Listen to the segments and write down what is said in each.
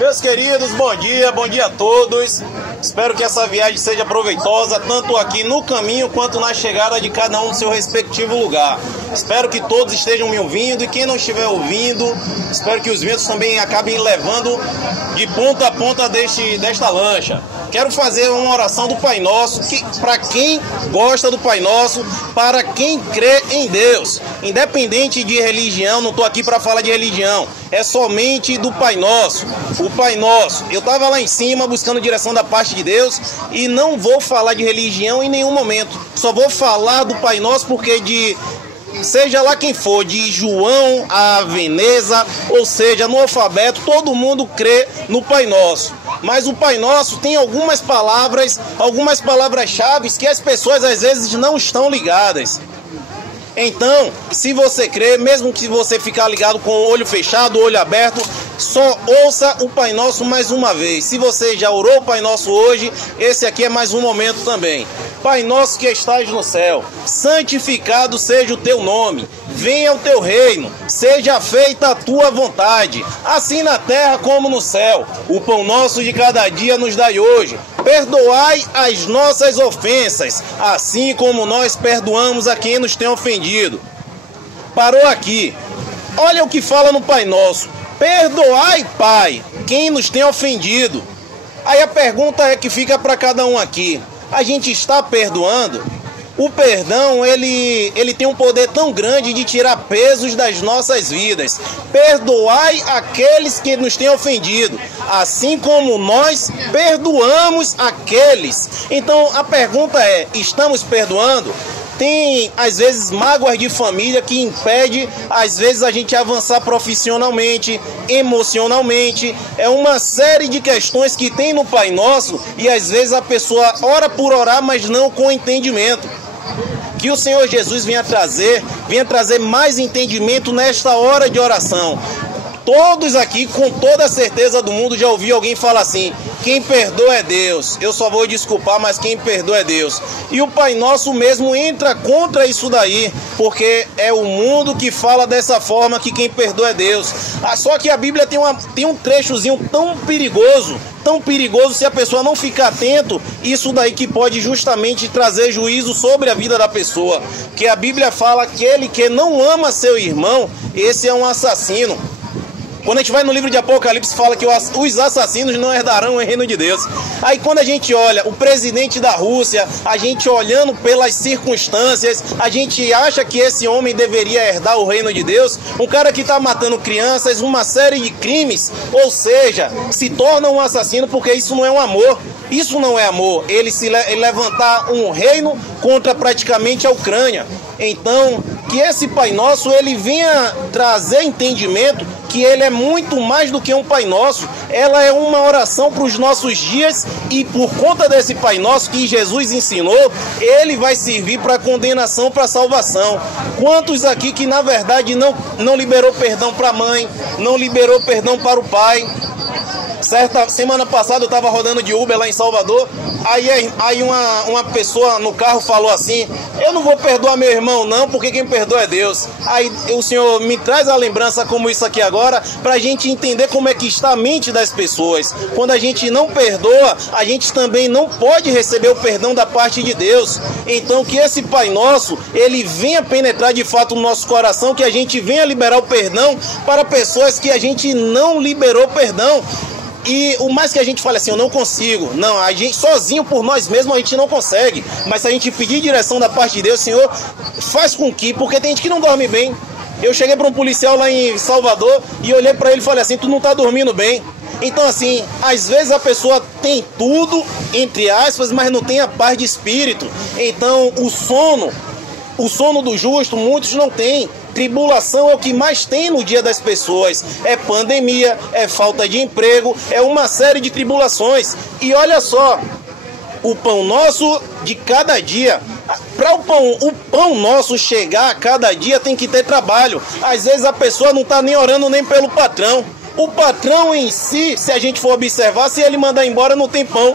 Meus queridos, bom dia a todos. Espero que essa viagem seja proveitosa, tanto aqui no caminho quanto na chegada de cada um no seu respectivo lugar. Espero que todos estejam me ouvindo e quem não estiver ouvindo, espero que os ventos também acabem levando de ponta a ponta desta lancha. Quero fazer uma oração do Pai Nosso, para quem gosta do Pai Nosso, para quem crê em Deus. Independente de religião, não estou aqui para falar de religião, é somente do Pai Nosso. O Pai Nosso, eu estava lá em cima buscando direção da parte de Deus e não vou falar de religião em nenhum momento. Só vou falar do Pai Nosso porque seja lá quem for, de João a Veneza, ou seja, no alfabeto, todo mundo crê no Pai Nosso. Mas o Pai Nosso tem algumas palavras-chave que as pessoas às vezes não estão ligadas. Então, se você crê, mesmo que você ficar ligado com o olho fechado, o olho aberto, só ouça o Pai Nosso mais uma vez. Se você já orou o Pai Nosso hoje, esse aqui é mais um momento também. Pai nosso que estás no céu, santificado seja o teu nome, venha o teu reino, seja feita a tua vontade, assim na terra como no céu. O pão nosso de cada dia nos dai hoje. Perdoai as nossas ofensas, assim como nós perdoamos a quem nos tem ofendido. Parou aqui. Olha o que fala no Pai Nosso. Perdoai, Pai, quem nos tem ofendido. Aí a pergunta é que fica para cada um aqui. A gente está perdoando? O perdão, ele tem um poder tão grande de tirar pesos das nossas vidas. Perdoai aqueles que nos têm ofendido, assim como nós perdoamos aqueles. Então a pergunta é, estamos perdoando? Tem, às vezes, mágoas de família que impede, às vezes, a gente avançar profissionalmente, emocionalmente. É uma série de questões que tem no Pai Nosso e, às vezes, a pessoa ora por orar, mas não com entendimento. Que o Senhor Jesus venha trazer mais entendimento nesta hora de oração. Todos aqui, com toda a certeza do mundo, já ouvi alguém falar assim: quem perdoa é Deus. Eu só vou desculpar, mas quem perdoa é Deus. E o Pai Nosso mesmo entra contra isso daí, porque é o mundo que fala dessa forma, que quem perdoa é Deus. Só que a Bíblia tem um trechozinho tão perigoso se a pessoa não ficar atento, isso daí que pode justamente trazer juízo sobre a vida da pessoa. Que a Bíblia fala que aquele que não ama seu irmão, esse é um assassino. Quando a gente vai no livro de Apocalipse, fala que os assassinos não herdarão o reino de Deus. Aí quando a gente olha o presidente da Rússia, a gente olhando pelas circunstâncias, a gente acha que esse homem deveria herdar o reino de Deus. Um cara que está matando crianças, uma série de crimes, ou seja, se torna um assassino porque isso não é um amor. Isso não é amor, ele levantar um reino contra praticamente a Ucrânia. Então, que esse Pai Nosso, ele venha trazer entendimento que ele é muito mais do que um Pai Nosso. Ela é uma oração para os nossos dias e por conta desse Pai Nosso que Jesus ensinou, ele vai servir para condenação, para salvação. Quantos aqui que na verdade não liberou perdão para a mãe, não liberou perdão para o pai? Semana passada eu estava rodando de Uber lá em Salvador, aí uma pessoa no carro falou assim: eu não vou perdoar meu irmão não, porque quem perdoa é Deus. Aí o Senhor me traz a lembrança como isso aqui agora, para a gente entender como é que está a mente das pessoas. Quando a gente não perdoa, a gente também não pode receber o perdão da parte de Deus. Então que esse Pai Nosso, ele venha penetrar de fato no nosso coração, que a gente venha liberar o perdão para pessoas que a gente não liberou perdão. E o mais que a gente fala assim, eu não consigo. Não, a gente sozinho por nós mesmos a gente não consegue. Mas se a gente pedir direção da parte de Deus, Senhor, faz com que, porque tem gente que não dorme bem. Eu cheguei para um policial lá em Salvador e olhei para ele e falei assim: tu não tá dormindo bem. Então assim, às vezes a pessoa tem tudo, entre aspas, mas não tem a paz de espírito. Então o sono do justo muitos não têm. Tribulação é o que mais tem no dia das pessoas. É pandemia, é falta de emprego, é uma série de tribulações. E olha só, o pão nosso de cada dia. Para o pão nosso chegar a cada dia tem que ter trabalho. Às vezes a pessoa não está nem orando nem pelo patrão. O patrão em si, se a gente for observar, se ele mandar embora não tem pão.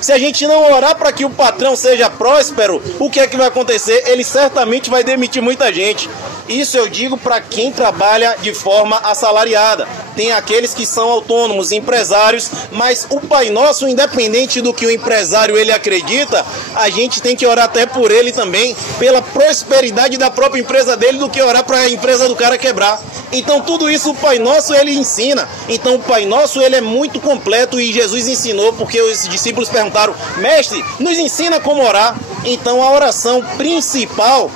Se a gente não orar para que o patrão seja próspero, o que é que vai acontecer? Ele certamente vai demitir muita gente. Isso eu digo para quem trabalha de forma assalariada. Tem aqueles que são autônomos, empresários, mas o Pai Nosso, independente do que o empresário ele acredita, a gente tem que orar até por ele também, pela prosperidade da própria empresa dele, do que orar para a empresa do cara quebrar. Então tudo isso o Pai Nosso ele ensina. Então o Pai Nosso ele é muito completo e Jesus ensinou, porque os discípulos perguntaram: mestre, nos ensina como orar. Então a oração principal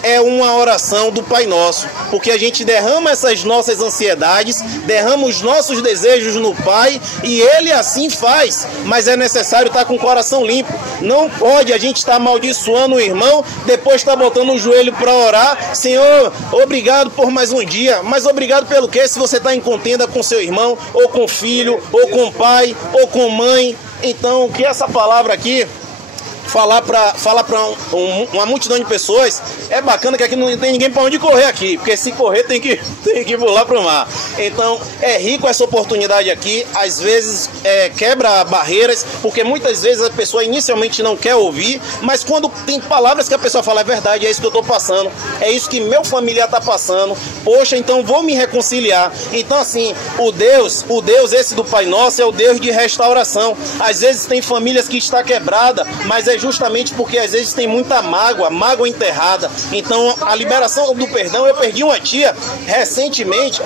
é uma oração do Pai Nosso, porque a gente derrama essas nossas ansiedades, derrama os nossos desejos no Pai, e Ele assim faz, mas é necessário estar com o coração limpo. Não pode a gente estar amaldiçoando o irmão, depois estar botando o joelho para orar: Senhor, obrigado por mais um dia. Mas obrigado pelo quê? Se você está em contenda com seu irmão, ou com filho, ou com pai, ou com mãe. Então, o que essa palavra aqui falar para uma multidão de pessoas, é bacana que aqui não tem ninguém para onde correr aqui, porque se correr tem que pular para o mar. Então é rico essa oportunidade aqui, às vezes quebra barreiras, porque muitas vezes a pessoa inicialmente não quer ouvir, mas quando tem palavras que a pessoa fala: é verdade, é isso que eu estou passando, é isso que meu familiar está passando, poxa, então vou me reconciliar. Então assim, o Deus esse do Pai Nosso é o Deus de restauração. Às vezes tem famílias que está quebrada, mas é justamente porque às vezes tem muita mágoa enterrada. Então a liberação do perdão, eu perdi uma tia recentemente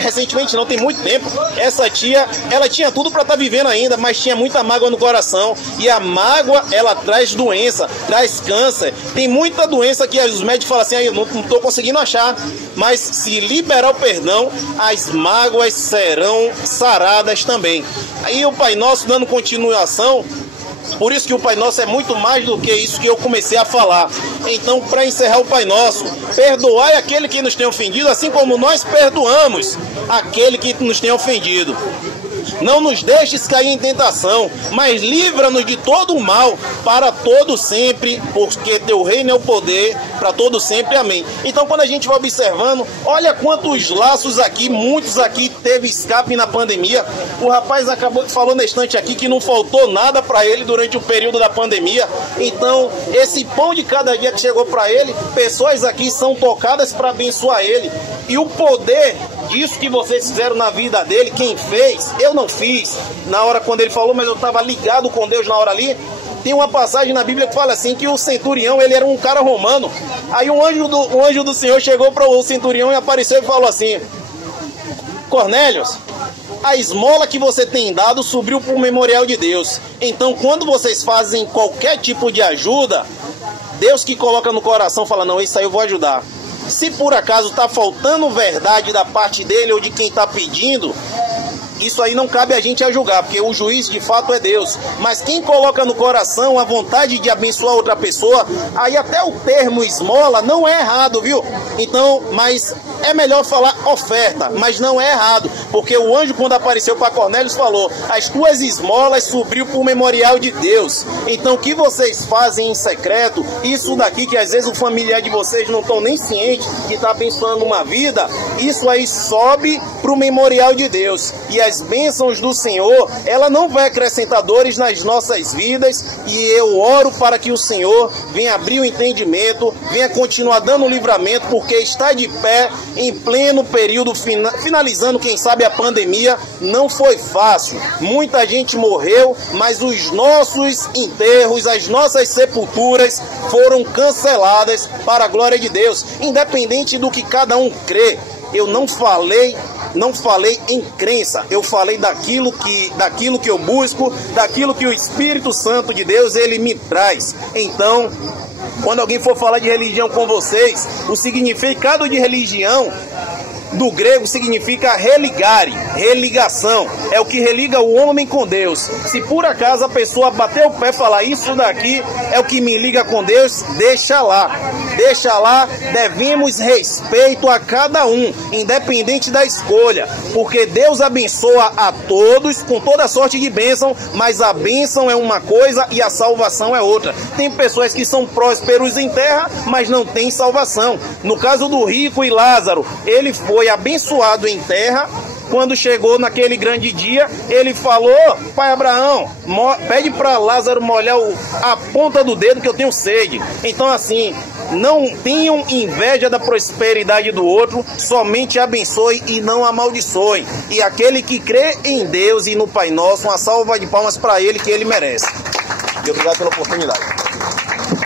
não, tem muito tempo. Essa tia, ela tinha tudo para estar vivendo ainda, mas tinha muita mágoa no coração, e a mágoa, ela traz doença, traz câncer. Tem muita doença que os médicos falam assim: eu não estou conseguindo achar, mas se liberar o perdão, as mágoas serão saradas também. Aí o Pai Nosso, dando continuação, por isso que o Pai Nosso é muito mais do que isso que eu comecei a falar. Então, para encerrar o Pai Nosso: perdoai aquele que nos tem ofendido, assim como nós perdoamos aquele que nos tem ofendido. Não nos deixes cair em tentação, mas livra-nos de todo o mal, para todo sempre, porque teu reino é o poder, para todo sempre, amém. Então, quando a gente vai observando, olha quantos laços aqui, muitos aqui teve escape na pandemia. O rapaz falou na estante aqui que não faltou nada para ele durante o período da pandemia. Então, esse pão de cada dia que chegou para ele, pessoas aqui são tocadas para abençoar ele. E o poder disso que vocês fizeram na vida dele, quem fez? Eu não fiz na hora quando ele falou, mas eu estava ligado com Deus na hora ali. Tem uma passagem na Bíblia que fala assim, que o centurião, ele era um cara romano. Aí um anjo do Senhor chegou para o centurião e apareceu e falou assim: Cornélios, a esmola que você tem dado subiu para o memorial de Deus. Então, quando vocês fazem qualquer tipo de ajuda, Deus que coloca no coração fala: não, isso aí eu vou ajudar. Se por acaso está faltando verdade da parte dele ou de quem está pedindo, isso aí não cabe a gente a julgar, porque o juiz de fato é Deus. Mas quem coloca no coração a vontade de abençoar outra pessoa, aí até o termo esmola não é errado, viu? Então, mas é melhor falar oferta, mas não é errado, porque o anjo, quando apareceu para Cornélios, falou: as tuas esmolas subiu para o memorial de Deus. Então, o que vocês fazem em secreto, isso daqui que às vezes o familiar de vocês não estão nem cientes que está abençoando uma vida, isso aí sobe para o memorial de Deus. E as bênçãos do Senhor, ela não vai acrescentar dores nas nossas vidas, e eu oro para que o Senhor venha abrir o entendimento, venha continuar dando o livramento, porque está de pé em pleno período, finalizando, quem sabe, a pandemia. Não foi fácil, muita gente morreu, mas os nossos enterros, as nossas sepulturas foram canceladas para a glória de Deus, independente do que cada um crê. Eu não falei em crença, eu falei daquilo que eu busco, daquilo que o Espírito Santo de Deus, ele me traz. Então, quando alguém for falar de religião com vocês, o significado de religião do grego significa religare, religação, é o que religa o homem com Deus. Se por acaso a pessoa bater o pé e falar: isso daqui é o que me liga com Deus, deixa lá, devemos respeito a cada um, independente da escolha, porque Deus abençoa a todos com toda sorte de bênção, mas a bênção é uma coisa e a salvação é outra. Tem pessoas que são prósperos em terra, mas não têm salvação. No caso do rico e Lázaro, ele foi abençoado em terra, quando chegou naquele grande dia, ele falou: pai Abraão, pede para Lázaro molhar a ponta do dedo que eu tenho sede. Então assim, não tenham inveja da prosperidade do outro, somente abençoe e não amaldiçoe. E aquele que crê em Deus e no Pai Nosso, uma salva de palmas para ele, que ele merece. E obrigado pela oportunidade.